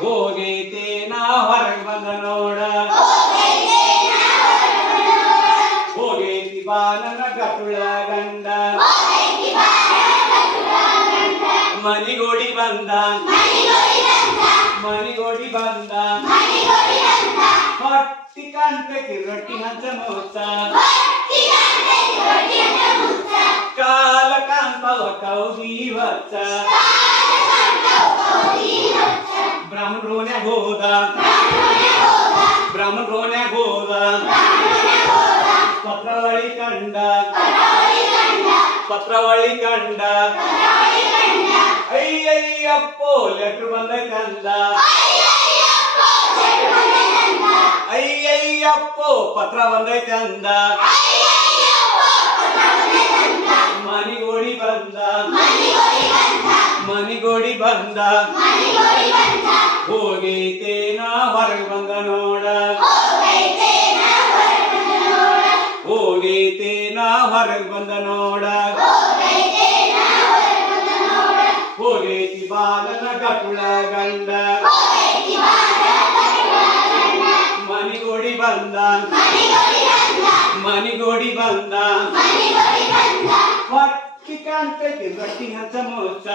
ಹೋಗೈತೆ ನಾ ಹೊರಗೆ ಬಂದ ನೋಡ ಹೋಗೈತಿ ಬಾ ನನ್ನ ಗಟ್ಟುಳ ಗಂಡ ಮನಿಗೋಡಿ ಬಂದ ಮನಿಗೋಡಿ ಬಂದ ಹೊಟ್ಟಿ ಕಾಣ್ತೈತಿ ರೊಟ್ಟಿ ಹಂಚ ಮೋಸ ಕಾಲ ಕಾಂತವ ಕೌದಿ ವಚ್ಚ ಬ್ರಾಹ್ಮಣ ರೋನ್ಯಾಗ ಹೋದ ಬ್ರಾಹ್ಮಣ ರೋನ್ಯಾಗ ಹೋದ ಪತ್ರವಳಿ ಕಂಡ ಪತ್ರವಳಿ ಕಂಡ ಅಯ್ಯಯ್ಯಪ್ಪೋ ಲೆಟ್ರು ಬಂದೈತಂದ ಅಯ್ಯಯ್ಯಪ್ಪೋ ಪತ್ರ ಬಂದೈತಂದ ಮನಿಗೋಡಿ ಬಂದ ಮನಿಗೋಡಿ ಬಂದ ಹೋಗೈತೆ ನಾ ಹೊರಗೆ ಬಂದ ನೋಡ ಹೋಗೈತೆ ನಾ ಹೊರಗೆ ಬಂದ ನೋಡ ಹೋಗೈತಿ ಬಾಲನ ಗಟ್ಟುಳ ಗಂಡ ಮನಿಗೋಡಿ ಬಂದ ಮನಿಗೋಡಿ ಬಂದ ಹೊಟ್ಟಿ ಕಾಣ್ತೈತಿ ರೊಟ್ಟಿ ಹಂಚ ಮೋಸ